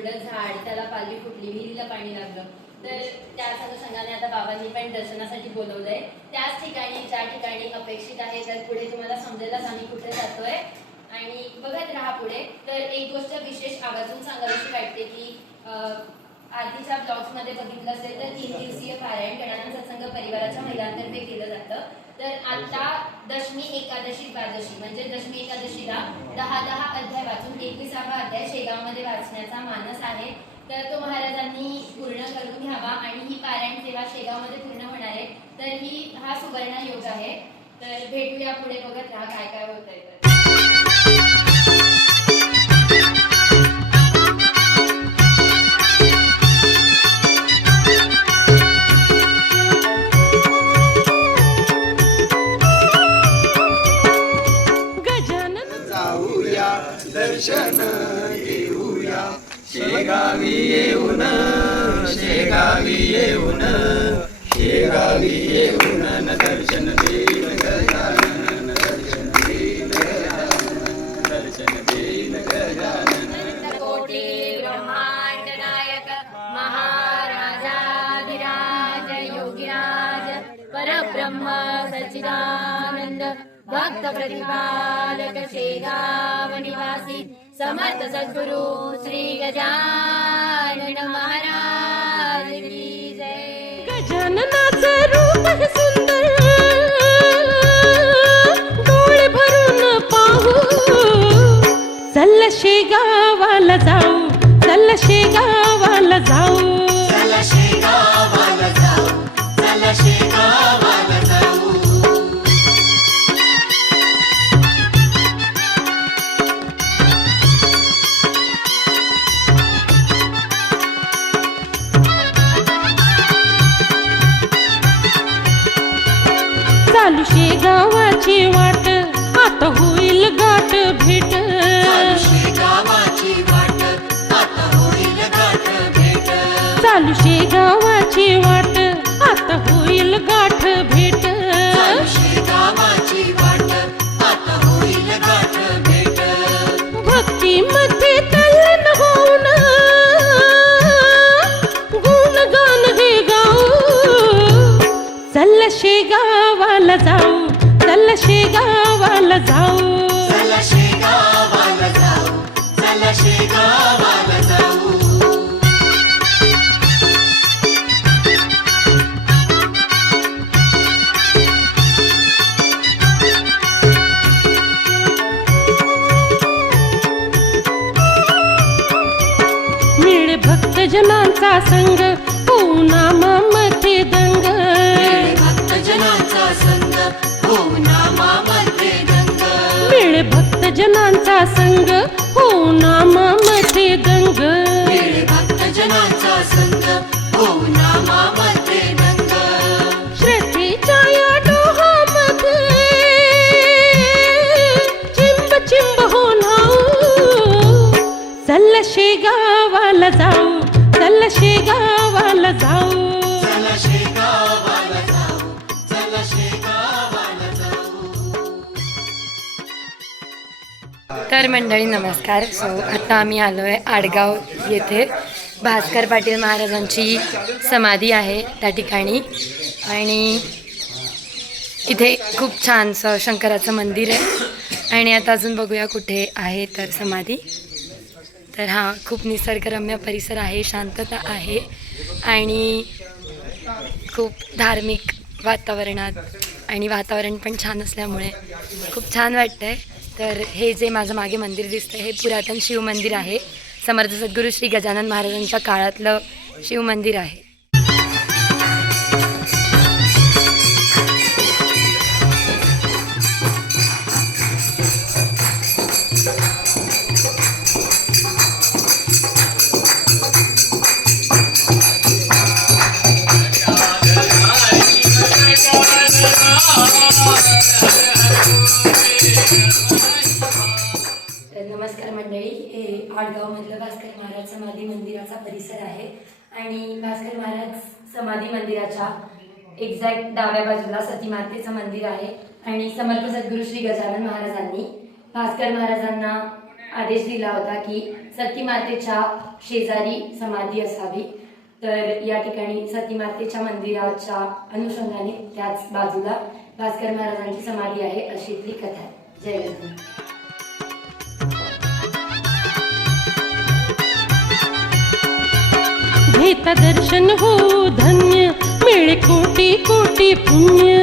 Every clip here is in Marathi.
कोरडं झाड त्याला पालवी फुटली विहिरीला पाणी लागलं. तर त्या अनुषंगाने आता बाबांनी पण दर्शनासाठी बोलवलंय. त्याच ठिकाणी ज्या ठिकाणी अपेक्षित आहे तर पुढे तुम्हाला समजेलच आम्ही कुठे जातोय. आणि बघत राहा पुढे. तर एक गोष्ट विशेष आवाजून सांगावीशी वाटते की अं, आधीच्या ब्लॉग्समध्ये बघितलं असेल तर तीन दिवसीय पारायण गणानंद सत्संग परिवाराच्या महिलांतर्फे केलं जातं. तर आता दशमी एकादशी द्वादशी म्हणजे दशमी एकादशीला दहा दहा अध्याय वाचून एकविसावा अध्याय शेगावमध्ये वाचण्याचा मानस आहे. तर तो महाराजांनी पूर्ण करून घ्यावा आणि ही पारायण सेवा शेगावमध्ये पूर्ण होणार आहे तर ही हा सुवर्ण योग आहे. तर भेटूया पुढे बघत राहा काय काय होत आहे शेगावी येऊन शेगावी येऊन शेगावी येऊन. समर्थ सद्गुरु श्री गजानन महाराज की गजाननाचं रूप हे सुंदर डोळे भरून पाहू। चल शेगावाला जाऊ चल शेगावाला जाऊ। शेगावाला जाऊ चल शेगावाला जाऊ. चला शेगावाला जाऊ चला शेगावाला जाऊ. मिळ भक्तजनांचा संग होऊ भक्तजनांचा संग होऊ नामामध्ये दंग वेळ भक्तजनांचा संग होऊ नामामध्ये दंग श्रद्धेच्या या डोहामध्ये चिंब चिंब हो नाऊ. चल शेगावाला जाऊ चल शेगावाला जाऊ. तर मंडळी नमस्कार. सो आता आम्ही आलो आहे आडगाव येथे. भास्कर पाटील महाराजांची समाधी आहे त्या ठिकाणी. आणि इथे खूप छानसं शंकराचं मंदिर आहे. आणि आता अजून बघूया कुठे आहे तर समाधी. तर हा खूप निसर्गरम्य परिसर आहे शांतता आहे. आणि खूप धार्मिक वातावरणात आणि वातावरण पण छान असल्यामुळे खूप छान वाटतं आहे तर हे जे माझं मागे मंदिर दिसतं हे पुरातन शिवमंदिर आहे. समर्थ सद्गुरू श्री गजानन महाराजांच्या काळातलं शिवमंदिर आहे. समाधी परिसर आहे. आणि भास्कर महाराज समाधी मंदिराच्या एक्झॅक्ट डाव्या बाजूला सती मातेचं मंदिर आहे. आणि समर्थ सद्गुरू श्री गजानन महाराजांनी भास्कर महाराजांना आदेश दिला होता की सती मातेच्या शेजारी समाधी असावी. तर या ठिकाणी सती मातेच्या मंदिराच्या अनुषंगाने त्याच बाजूला भास्कर महाराजांची समाधी आहे अशी इथली कथा आहे. जय घेता दर्शन हो धन्य मिळे कोटी कोटी पुण्य.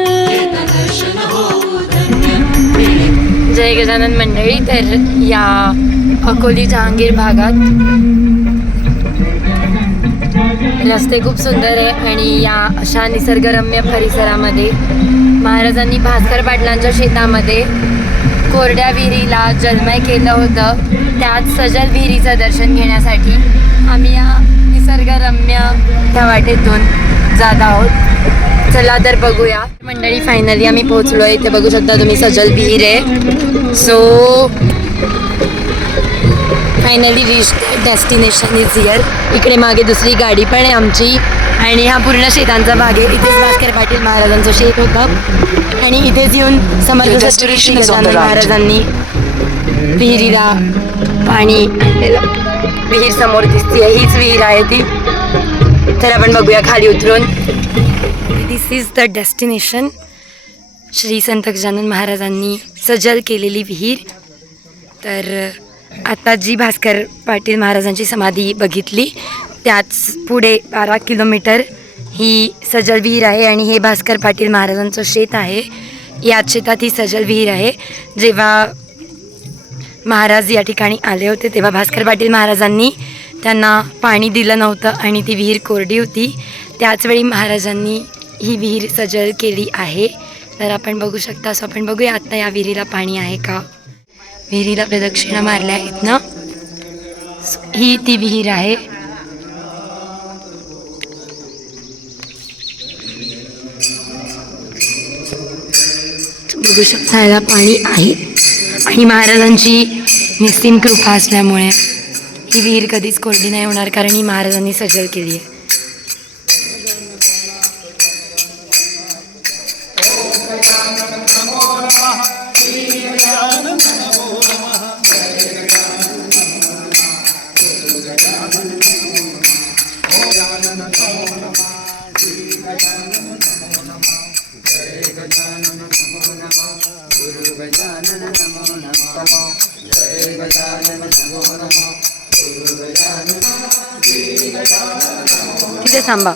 जय गजानन मंडळी तर या अकोली जहांगीर भागात रस्ते खूप सुंदर आहे आणि या अशा निसर्गरम्य परिसरामध्ये महाराजांनी भास्कर पाटलांच्या शेतामध्ये कोरड्या विहिरीला जन्मय केलं होतं. त्यात सजल विहिरीचं दर्शन घेण्यासाठी आम्ही या निसर्गरम्य त्या वाटेतून जात आहोत. चला तर बघूया. मंडळी फायनली आम्ही पोहोचलो इथे बघू शकता तुम्ही सजल विहीर आहे. So finally reach destination is here इकडे मागे दुसरी गाडी पण आहे आमची. आणि हा पूर्ण शेतांचा भाग आहे. इथेच भास्कर पाटील महाराजांचं शेत होतं. आणि इथेच येऊन समर्थ महाराजांनी विहिरीला पाणी आणलेलं. विहीर समोर दिसते हीच विहीर आहे ती. तर आपण बघूया खाली उतरून. This is the destination Shri Sant Gajanan महाराजांनी सजल केलेली विहीर. तर आता जी भास्कर पाटील महाराजांची समाधी बघितली. त्याच पुढे बारा किलोमीटर ही सजल विहीर आहे आणि हे भास्कर पाटील महाराजांचं शेत आहे. याच शेतात ही सजल विहीर आहे. जेव्हा महाराज या ठिकाणी आले होते. तेव्हा भास्कर पाटील महाराजांनी त्यांना पाणी दिलं नव्हतं आणि ती विहीर कोरडी होती. त्याचवेळी महाराजांनी ही विहीर सजल केली आहे. तर आपण बघू शकता असं आपण बघूया आत्ता या विहिरीला पाणी आहे का? विहिरीला प्रदक्षिणा मारल्या आहेत ना ही ती विहीर आहे. बघू शकता याला पाणी आहे. आणि महाराजांची निस्तीम कृपा असल्यामुळे ही विहीर कधीच कोरडी नाही होणार कारण ही महाराजांनी सजल केली आहे. इथे थांबा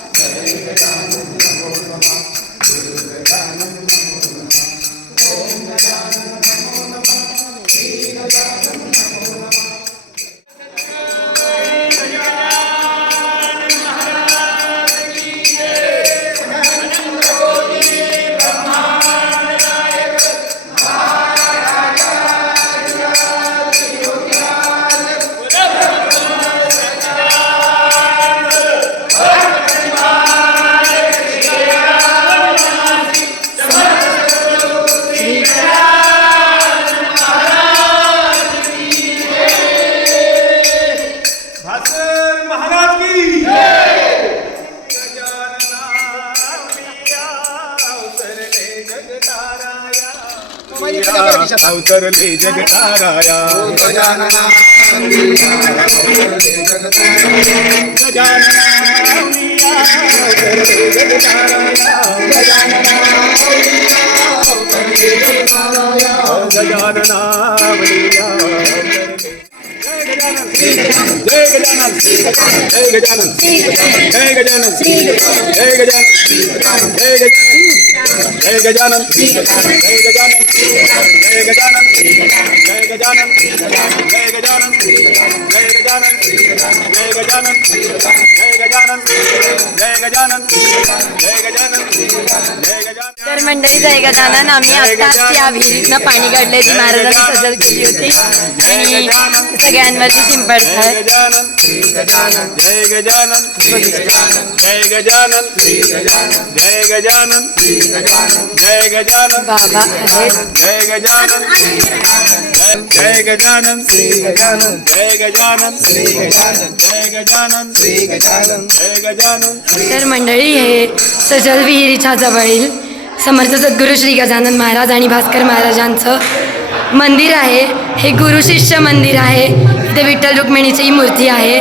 अवतरले जगताराया जय गजानन जय गजानन जय गजानन जय गजानन जय गजानन जय गजानन जय गजानन जय गजानन जय गजानन जय गजानन जय गजानन जय गजानन जय गजानन जय गजानन जय गजानन जय गजानन तर मंडळी जय गजानन आम्ही आत्ताच या विहिरीतनं पाणी काढलंय जी महाराजांनी सजल केली होती आणि सगळ्यांवरती शिंपडत जय गजानन जय गजानन जय गजानन जय गजानन जय गजानन बाबा जय गजानन जय गजानन श्री गजानन जय गजानन श्री गजानन जय गजानन श्री गजानन जय गजानन तर मंडळी हे सजल विहिरीच्या जवळील समर्थ सद्गुरू श्री गजानन महाराज आणि भास्कर महाराजांचं मंदिर आहे. हे गुरु शिष्य मंदिर आहे. इथे विठ्ठल रुक्मिणीची मूर्ती आहे.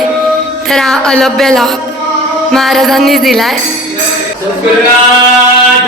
तर हा अलभ्य लाभ महाराजांनीच दिलाय. सद्गुरुनाथ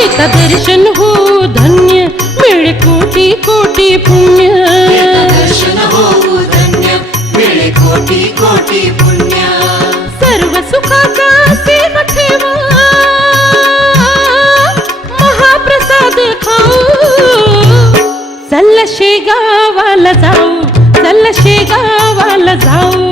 घेता दर्शन हो धन्य मिळे कोटी कोटी पुण्य. दर्शन होऊ धन्य मिळे कोटी कोटी पुण्य. सर्व सुखाचा सेव ठेवा. महाप्रसाद खाऊ. चल शेगावाला जाऊ चल शेगावाला जाऊ.